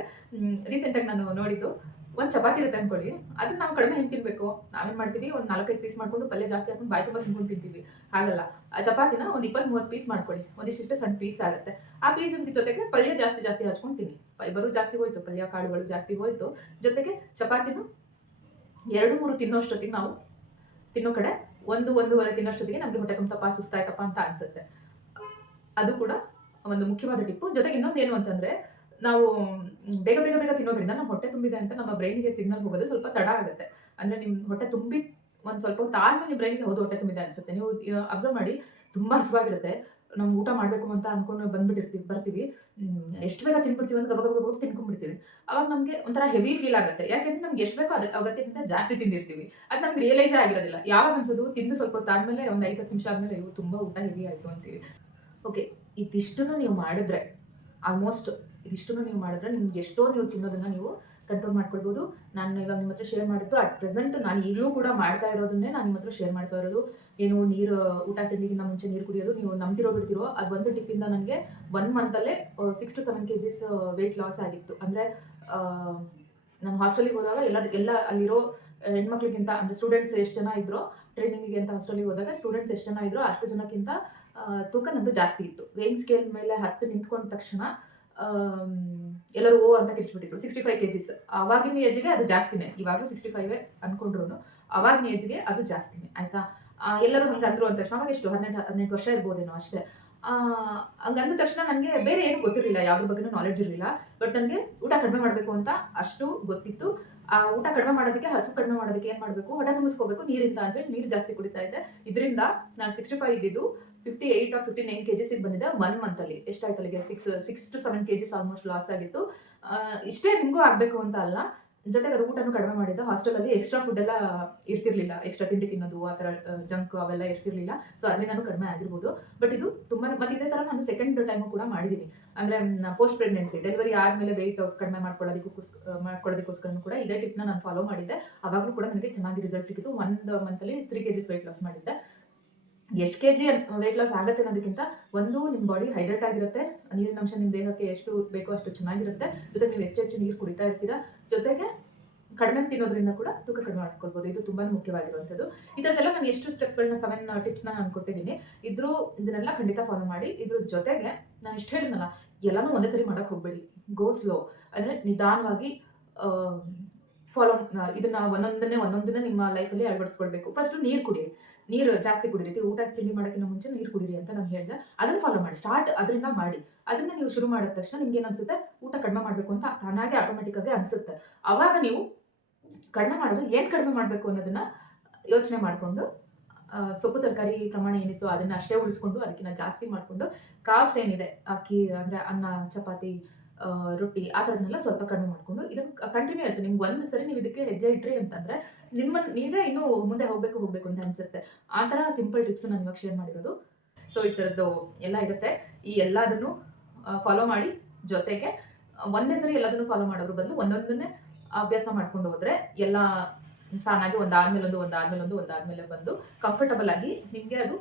ರೀಸೆಂಟಾಗಿ ನಾನು ನೋಡಿದ್ದು, ಒಂದು ಚಪಾತಿ ಇರುತ್ತೆ ಅಂದ್ಕೊಳ್ಳಿ, ಅದನ್ನ ನಾವು ಕಡಿಮೆ ಹೆಂಗೆ ತಿನ್ನಬೇಕು? ನಾವೇನು ಮಾಡ್ತೀವಿ, ಒಂದು 4-5 ಪೀಸ್ ಮಾಡ್ಕೊಂಡು ಪಲ್ಯ ಜಾಸ್ತಿ ಹಾಕೊಂಡು ಬಾಯಿ ತುಂಬ ತಿನ್ಕೊಂಡು ತಿಂತೀವಿ. ಹಾಗಲ್ಲ, ಆ ಚಪಾತಿನ ಒಂದು 20-30 ಪೀಸ್ ಮಾಡ್ಕೊಳ್ಳಿ. ಒಂದಿಷ್ಟು ಸಣ್ಣ ಪೀಸ್ ಆಗುತ್ತೆ. ಆ ಪೀಸಿನ ಜೊತೆಗೆ ಪಲ್ಯ ಜಾಸ್ತಿ ಹಚ್ಕೊಂಡು ತಿನ್ನಿ. ಫೈಬರು ಜಾಸ್ತಿ ಹೋಯ್ತು, ಪಲ್ಯ ಕಾಳುಗಳು ಜಾಸ್ತಿ ಹೋಯ್ತು, ಜೊತೆಗೆ ಚಪಾತಿನೂ 2-3 ತಿನ್ನೋಷ್ಟೊತ್ತಿಗೆ, ನಾವು ತಿನ್ನೋ ಕಡೆ 1-1.5 ತಿನ್ನೋಷ್ಟೊತ್ತಿಗೆ ನಮಗೆ ಹೊಟ್ಟೆ ತುಂಬಾ ಸುಸ್ತಾಯ್ತಪ್ಪ ಅಂತ ಅನ್ಸುತ್ತೆ. ಅದು ಕೂಡ ಒಂದು ಮುಖ್ಯವಾದ ಟಿಪ್ಪು. ಜೊತೆಗೆ ಇನ್ನೊಂದು ಏನು ಅಂತಂದರೆ, ನಾವು ಬೇಗ ತಿನ್ನೋದ್ರಿಂದ ನಮ್ಮ ಹೊಟ್ಟೆ ತುಂಬಿದೆ ಅಂತ ನಮ್ಮ ಬ್ರೈನಿಗೆ ಸಿಗ್ನಲ್ ಹೋಗೋದು ಸ್ವಲ್ಪ ತಡ ಆಗುತ್ತೆ. ಅಂದರೆ ನಿಮ್ಮ ಹೊಟ್ಟೆ ತುಂಬಿ ಒಂದು ಸ್ವಲ್ಪ ಹೊತ್ತು ಆದ್ಮೇಲೆ ನಿಮ್ಮ ಬ್ರೈನಿಗೆ ಹೌದು ಹೊಟ್ಟೆ ತುಂಬಿದೆ ಅನ್ಸುತ್ತೆ. ನೀವು ಅಬ್ಸರ್ವ್ ಮಾಡಿ, ತುಂಬ ಹಸಿವಾಗಿರುತ್ತೆ, ನಮ್ಗೆ ಊಟ ಮಾಡಬೇಕು ಅಂತ ಅಂದ್ಕೊಂಡು ಬರ್ತೀವಿ, ಎಷ್ಟು ಬೇಗ ತಿನ್ಬಿಡ್ತೀವಿ ಅಂತ ಗಬ ತಿನ್ಕೊಂಡ್ಬಿಡ್ತೀವಿ. ಅವಾಗ ನಮಗೆ ಒಂಥರ ಹೆವಿ ಫೀಲ್ ಆಗುತ್ತೆ. ಯಾಕೆಂದರೆ ನಮ್ಗೆ ಎಷ್ಟು ಬೇಕೋ ಅಗತ್ಯಕ್ಕಿಂತ ಜಾಸ್ತಿ ತಿಂದಿರ್ತೀವಿ. ಅದು ನಮ್ಗೆ ರಿಯಲೈಸೇ ಆಗಿರೋದಿಲ್ಲ. ಯಾವಾಗ ಅನ್ಸೋದು, ತಿಂದು ಸ್ವಲ್ಪ ಹೊತ್ತು ಆದಮೇಲೆ ಒಂದು 5-10 ನಿಮಿಷ ಆದಮೇಲೆ ಇವು ತುಂಬ ಊಟ ಹೆವಿ ಆಯಿತು ಅಂತೀವಿ. ಓಕೆ, ಇದಿಷ್ಟನ್ನು ನೀವು ಮಾಡಿದ್ರೆ, ಆಲ್ಮೋಸ್ಟ್ ಇದಿಷ್ಟನ್ನು ನೀವು ಮಾಡಿದ್ರೆ ನಿಮ್ಗೆ ಎಷ್ಟೋ ನೀವು ತಿನ್ನೋದನ್ನು ನೀವು ಕಂಟ್ರೋಲ್ ಮಾಡ್ಕೊಳ್ಬೋದು. ನಾನು ಇವಾಗ ನಿಮ್ಮ ಹತ್ರ ಶೇರ್ ಮಾಡಿದ್ದು ಅಟ್ ಪ್ರೆಸೆಂಟ್ ನಾನು ಈಗಲೂ ಕೂಡ ಮಾಡ್ತಾ ಇರೋದನ್ನೇ ನಾನು ನಿಮ್ಮ ಹತ್ರ ಶೇರ್ ಮಾಡ್ತಾ ಇರೋದು. ಏನು, ನೀರು, ಊಟ ತಿಂಡಿಗಿಂತ ಮುಂಚೆ ನೀರು ಕುಡಿಯೋದು. ನೀವು ನಂಬ್ತಿರೋ ಬಿಡ್ತಿರೋ, ಅದು ಒಂದು ಟಿಪ್ಪಿಂದ ನನಗೆ 1 ಮಂತಲ್ಲೇ 6 to 7 kgs ವೆಯ್ಟ್ ಲಾಸ್ ಆಗಿತ್ತು. ಅಂದರೆ ನಾನು ಹಾಸ್ಟೆಲಿಗೆ ಹೋದಾಗ ಎಲ್ಲ ಅಲ್ಲಿರೋ ಹೆಣ್ಮಕ್ಳಿಗಿಂತ, ಅಂದರೆ ಸ್ಟೂಡೆಂಟ್ಸ್ ಎಷ್ಟು ಜನ ಇದ್ರೋ ಟ್ರೈನಿಂಗಿಗೆ ಅಂತ ಹಾಸ್ಟೆಲಿಗೆ ಹೋದಾಗ, ಸ್ಟೂಡೆಂಟ್ಸ್ ಎಷ್ಟು ಜನ ಇದ್ರೋ ಅಷ್ಟು ಜನಕ್ಕಿಂತ ತೂಕ ನಂದು ಜಾಸ್ತಿ ಇತ್ತು. ವೇಯಿಂಗ್ ಸ್ಕೇಲ್ ಮೇಲೆ 10 ನಿಂತ್ಕೊಂಡ ತಕ್ಷಣ ಎಲ್ಲರೂ ಓ ಅಂತ ಕಿರಿಸ್ಬಿಟ್ಟಿದ್ರು. 65 kgs. ಆವಾಗಿನ ಏಜ್ಗೆ ಅದು ಜಾಸ್ತಿನೇ. ಇವಾಗಲೂ 65 ಅಂದ್ಕೊಂಡ್ರು ಆವಾಗಿನ ಏಜ್ಗೆ ಅದು ಜಾಸ್ತಿನೇ. ಆಯಿತಾ? ಎಲ್ಲರೂ ಹಂಗೆ ಅಂದರು ಅಂದ ತಕ್ಷಣ, ಅವಾಗ ಎಷ್ಟು 18 ವರ್ಷ ಇರ್ಬೋದೇನೋ ಅಷ್ಟೇ. ಹಂಗಂದ ತಕ್ಷಣ ನನಗೆ ಬೇರೆ ಏನೂ ಗೊತ್ತಿರಲಿಲ್ಲ, ಯಾವುದ್ರ ಬಗ್ಗೆನೂ ನಾಲೆಡ್ಜ್ ಇರಲಿಲ್ಲ. ಬಟ್ ನನಗೆ ಊಟ ಕಡಿಮೆ ಮಾಡಬೇಕು ಅಂತ ಅಷ್ಟು ಗೊತ್ತಿತ್ತು. ಆ ಊಟ ಕಡಿಮೆ ಮಾಡೋದಕ್ಕೆ, ಹಸು ಕಡಿಮೆ ಮಾಡೋದಕ್ಕೆ ಏನು ಮಾಡಬೇಕು, ಹೊಟ್ಟೆ ತುಂಬಿಸ್ಕೋಬೇಕು ನೀರಿಂದ ಅಂತೇಳಿ ನೀರು ಜಾಸ್ತಿ ಕುಡಿತಾ ಇದ್ದೆ. ಇದರಿಂದ ನಾನು 65 ಇದ್ದಿದ್ದು 58 or 59 kgs ಬಂದಿದೆ 1 ಮಂತಲ್ಲಿ. ಎಷ್ಟಾಯ್ತು ಅಲ್ಲಿಗೆ? 6 to 7 kgs ಆಲ್ಮೋಸ್ಟ್ ಲಾಸ್ ಆಗಿತ್ತು. ಇಷ್ಟೇ ನಿಮಗೂ ಆಗಬೇಕು ಅಂತ ಅಲ್ಲ, ಜೊತೆಗೆ ಅದು ಊಟನೂ ಕಡಿಮೆ ಮಾಡಿದ್ದು. ಹಾಸ್ಟೆಲಲ್ಲಿ ಎಕ್ಸ್ಟ್ರಾ ಫುಡ್ ಎಲ್ಲ ಇರ್ತಿರ್ಲಿಲ್ಲ, ಎಕ್ಸ್ಟ್ರಾ ತಿಂಡಿ ತಿನ್ನೋದು ಆ ಥರ ಜಂಕ್ ಅವೆಲ್ಲ ಇರ್ತಿರ್ಲಿಲ್ಲ. ಸೊ ಅದರಿಂದನೂ ಕಡಿಮೆ ಆಗಿರ್ಬೋದು. ಬಟ್ ಇದು ತುಂಬಾ, ಮತ್ತು ಇದೇ ಥರ ನಾನು ಸೆಕೆಂಡ್ ಟೈಮು ಕೂಡ ಮಾಡಿದ್ದೀನಿ. ಅಂದರೆ ಪೋಸ್ಟ್ ಪ್ರೆಗ್ನೆನ್ಸಿ, ಡೆಲಿವರಿ ಆದಮೇಲೆ ವೆಯ್ಟ್ ಕಡಿಮೆ ಮಾಡ್ಕೊಳ್ಳೋದಕ್ಕೋಸ್ಕರನೂ ಕೂಡ ಇದೇ ಟಿಪ್ನ ನಾನು ಫಾಲೋ ಮಾಡಿದ್ದೆ. ಆವಾಗಲೂ ಕೂಡ ನನಗೆ ಚೆನ್ನಾಗಿ ರಿಸಲ್ಟ್ ಸಿಕ್ಕಿತ್ತು. 1 ಮಂತಲ್ಲಿ 3 kgs ವೆಯ್ಟ್ ಲಾಸ್ ಮಾಡಿದ್ದೆ. ಎಷ್ಟು ಕೆ ಜಿ ವೆಯ್ಟ್ ಲಾಸ್ ಆಗುತ್ತೆ ಅನ್ನೋದಕ್ಕಿಂತ, ಒಂದು ನಿಮ್ಮ ಬಾಡಿ ಹೈಡ್ರೇಟ್ ಆಗಿರುತ್ತೆ, ನೀರಿನ ಅಂಶ ನಿಮ್ಮ ದೇಹಕ್ಕೆ ಎಷ್ಟು ಬೇಕೋ ಅಷ್ಟು ಚೆನ್ನಾಗಿರುತ್ತೆ, ಜೊತೆಗೆ ನೀವು ಹೆಚ್ಚು ನೀರು ಕುಡಿತಾ ಇರ್ತೀರಾ, ಜೊತೆಗೆ ಕಡಿಮೆ ತಿನ್ನೋದ್ರಿಂದ ಕೂಡ ತೂಕ ಕಡಿಮೆ ಮಾಡ್ಕೊಳ್ಬೋದು. ಇದು ತುಂಬಾ ಮುಖ್ಯವಾಗಿರುವಂಥದ್ದು. ಇದರದೆಲ್ಲ ನಾನು ಎಷ್ಟು ಸ್ಟೆಪ್ಗಳನ್ನ 7 ಟಿಪ್ಸ್ನ ನಾನು ಕೊಟ್ಟಿದ್ದೀನಿ. ಇದನ್ನೆಲ್ಲ ಖಂಡಿತ ಫಾಲೋ ಮಾಡಿ. ಇದ್ರ ಜೊತೆಗೆ ನಾನು ಇಷ್ಟು ಹೇಳಿದ್ನಲ್ಲ, ಎಲ್ಲನೂ ಒಂದೇ ಸರಿ ಮಾಡೋಕ್ಕೆ ಹೋಗಬೇಡಿ. ಗೋ ಸ್ಲೋ, ಅಂದರೆ ನಿಧಾನವಾಗಿ ಫಾಲೋ, ಇದನ್ನು ಒಂದೊಂದನ್ನೇ ನಿಮ್ಮ ಲೈಫಲ್ಲಿ ಅಳವಡಿಸ್ಕೊಳ್ಬೇಕು. ಫಸ್ಟು ನೀರು ಕುಡಿಯಿರಿ, ನೀರು ಜಾಸ್ತಿ ಕುಡಿರಿ. ಊಟ ತಿಂಡಿ ಮಾಡೋಕ್ಕಿಂತ ಮುಂಚೆ ನೀರು ಕುಡಿರಿ ಅಂತ ನಾನು ಹೇಳಿದೆ. ಅದನ್ನು ಫಾಲೋ ಮಾಡಿ, ಸ್ಟಾರ್ಟ್ ಅದರಿಂದ ಮಾಡಿ. ಅದನ್ನು ನೀವು ಶುರು ಮಾಡಿದ ತಕ್ಷಣ ನಿಮ್ಗೆ ಏನು ಅನಿಸುತ್ತೆ, ಊಟ ಕಡಿಮೆ ಮಾಡಬೇಕು ಅಂತ ತಾನಾಗೆ ಆಟೋಮೆಟಿಕ್ಕಾಗಿ ಅನಿಸುತ್ತೆ. ಆವಾಗ ನೀವು ಕಡಿಮೆ ಮಾಡೋದು, ಏನು ಕಡಿಮೆ ಮಾಡಬೇಕು ಅನ್ನೋದನ್ನು ಯೋಚನೆ ಮಾಡಿಕೊಂಡು, ಸೊಪ್ಪು ತರಕಾರಿ ಪ್ರಮಾಣ ಏನಿತ್ತು ಅದನ್ನು ಅಷ್ಟೇ ಉಳಿಸ್ಕೊಂಡು, ಅದಕ್ಕಿಂತ ಜಾಸ್ತಿ ಮಾಡಿಕೊಂಡು, ಕಾರ್ಬ್ಸ್ ಏನಿದೆ, ಅಕ್ಕಿ ಅಂದರೆ ಅನ್ನ, ಚಪಾತಿ, ರೊಟ್ಟಿ ಆ ಥರದನ್ನೆಲ್ಲ ಸ್ವಲ್ಪ ಕಡಿಮೆ ಮಾಡಿಕೊಂಡು, ಇದನ್ನು ಕಂಟಿನ್ಯೂಸ್ ನಿಮ್ಗೆ ಒಂದು ಸರಿ ನೀವು ಇದಕ್ಕೆ ಹೆಜ್ಜೆ ಇಟ್ರಿ ಅಂತಂದರೆ ನೀವೇ ಇನ್ನೂ ಮುಂದೆ ಹೋಗಬೇಕು ಅಂತ ಅನಿಸುತ್ತೆ. ಆ ಥರ ಸಿಂಪಲ್ ಟಿಪ್ಸ್ ನಾನು ಇವಾಗ ಶೇರ್ ಮಾಡಿರೋದು. ಸೊ ಈ ಥರದ್ದು ಎಲ್ಲ ಇರುತ್ತೆ. ಈ ಎಲ್ಲದನ್ನು ಫಾಲೋ ಮಾಡಿ. ಜೊತೆಗೆ ಒಂದೇ ಸರಿ ಎಲ್ಲದನ್ನು ಫಾಲೋ ಮಾಡೋದ್ರ ಬದಲು ಒಂದೊಂದನ್ನೇ ಅಭ್ಯಾಸ ಮಾಡ್ಕೊಂಡು ಹೋದರೆ ಎಲ್ಲ ತಾನಾಗಿ ಒಂದಾದ್ಮೇಲೆ ಬಂದು ಕಂಫರ್ಟಬಲ್ ಆಗಿ ನಿಮಗೆ ಅದು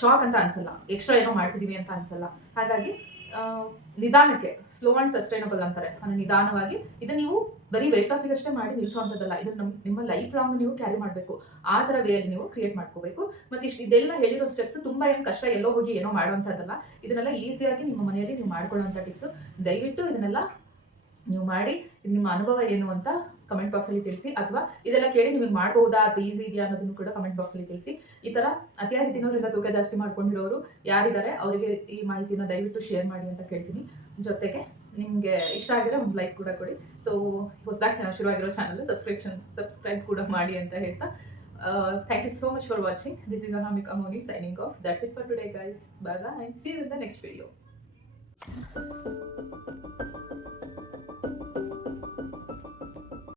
ಶಾಕ್ ಅಂತ ಅನಿಸಲ್ಲ, ಎಕ್ಸ್ಟ್ರಾ ಏನೋ ಮಾಡ್ತಿದ್ದೀವಿ ಅಂತ ಅನಿಸಲ್ಲ. ಹಾಗಾಗಿ ನಿಧಾನಕ್ಕೆ ಸ್ಲೋ ಆ್ಯಂಡ್ ಸಸ್ಟೈನಬಲ್ ಅಂತಾರೆ, ಅಂದರೆ ನಿಧಾನವಾಗಿ ಇದನ್ನು ನೀವು ಬರೀ ವೆಯ್ಟ್ ಲಾಸಿಗಷ್ಟೇ ಮಾಡಿ ನಿಲ್ಲಿಸುವಂಥದ್ದಲ್ಲ, ಇದನ್ನು ನಿಮ್ಮ ಲೈಫ್ ಲಾಂಗ್ ನೀವು ಕ್ಯಾರಿ ಮಾಡಬೇಕು. ಆ ಥರ ವೇಯಲ್ಲಿ ನೀವು ಕ್ರಿಯೇಟ್ ಮಾಡ್ಕೋಬೇಕು. ಮತ್ತು ಇದೆಲ್ಲ ಹೇಳಿರೋ ಸ್ಟೆಪ್ಸ್ ತುಂಬ ಏನು ಕಷ್ಟ ಎಲ್ಲೋ ಹೋಗಿ ಏನೋ ಮಾಡುವಂಥದ್ದಲ್ಲ, ಇದನ್ನೆಲ್ಲ ಈಸಿಯಾಗಿ ನಿಮ್ಮ ಮನೆಯಲ್ಲಿ ನೀವು ಮಾಡ್ಕೊಳ್ಳೋವಂಥ ಟಿಪ್ಸು. ದಯವಿಟ್ಟು ಇದನ್ನೆಲ್ಲ ನೀವು ಮಾಡಿ ನಿಮ್ಮ ಅನುಭವ ಏನು ಅಂತ ಕಮೆಂಟ್ ಬಾಕ್ಸಲ್ಲಿ ತಿಳಿಸಿ, ಅಥವಾ ಇದೆಲ್ಲ ಕೇಳಿ ನಿಮಗೆ ಮಾಡ್ಬೋದಾ ಅಥವಾ ಈಸಿ ಇದೆಯಾ ಅನ್ನೋದನ್ನು ಕೂಡ ಕಮೆಂಟ್ ಬಾಕ್ಸಲ್ಲಿ ತಿಳಿಸಿ. ಈ ಥರ ಅತಿಯಾಗಿ ತಿನ್ನೋದ್ರಿಂದ ತೂಕ ಜಾಸ್ತಿ ಮಾಡ್ಕೊಂಡಿರೋರು ಯಾರಿದ್ದಾರೆ ಅವರಿಗೆ ಈ ಮಾಹಿತಿನ ದಯವಿಟ್ಟು ಶೇರ್ ಮಾಡಿ ಅಂತ ಕೇಳ್ತೀನಿ. ಜೊತೆಗೆ ನಿಮಗೆ ಇಷ್ಟ ಆಗಿರೋ ಒಂದು ಲೈಕ್ ಕೂಡ ಕೊಡಿ. ಸೊ ಹೊಸದಾಗಿ ಶುರುವಾಗಿರೋ ಚಾನಲ್ ಸಬ್ಸ್ಕ್ರೈಬ್ ಕೂಡ ಮಾಡಿ ಅಂತ ಹೇಳ್ತಾ, thank you so much for watching. This is Anamika Moni signing off. That's it for today guys. Bye bye. See you in the next video.